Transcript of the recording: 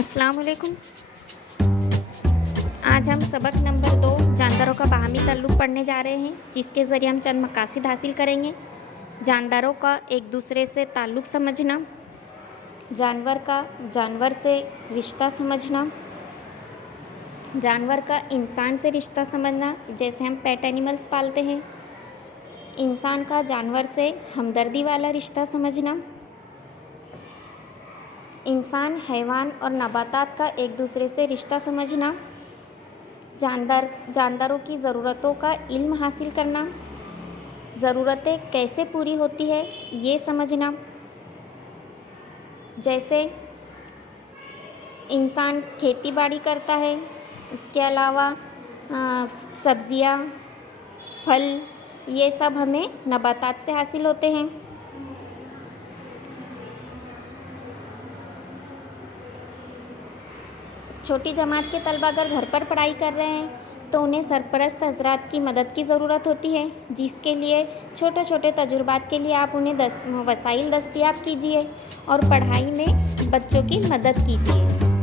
अस्सलाम वालेकुम। आज हम सबक नंबर 2 जानदारों का बाहमी ताल्लुक़ पढ़ने जा रहे हैं, जिसके ज़रिए हम चंद मकासद हासिल करेंगे। जानदारों का एक दूसरे से ताल्लुक़ समझना, जानवर का जानवर से रिश्ता समझना, जानवर का इंसान से रिश्ता समझना, जैसे हम पेट एनिमल्स पालते हैं। इंसान का जानवर से हमदर्दी वाला रिश्ता समझना, इंसान, हैवान और नबातात का एक दूसरे से रिश्ता समझना, जानदारों की ज़रूरतों का इल्म हासिल करना, ज़रूरतें कैसे पूरी होती है ये समझना, जैसे इंसान खेती बाड़ी करता है, इसके अलावा सब्ज़ियाँ, फल, ये सब हमें नबातात से हासिल होते हैं। छोटी जमात के तलबा अगर घर पर पढ़ाई कर रहे हैं तो उन्हें सरपरस्त हज़रात की मदद की ज़रूरत होती है, जिसके लिए छोटे छोटे तजुर्बात के लिए आप उन्हें वसाइल दस्तयाब कीजिए और पढ़ाई में बच्चों की मदद कीजिए।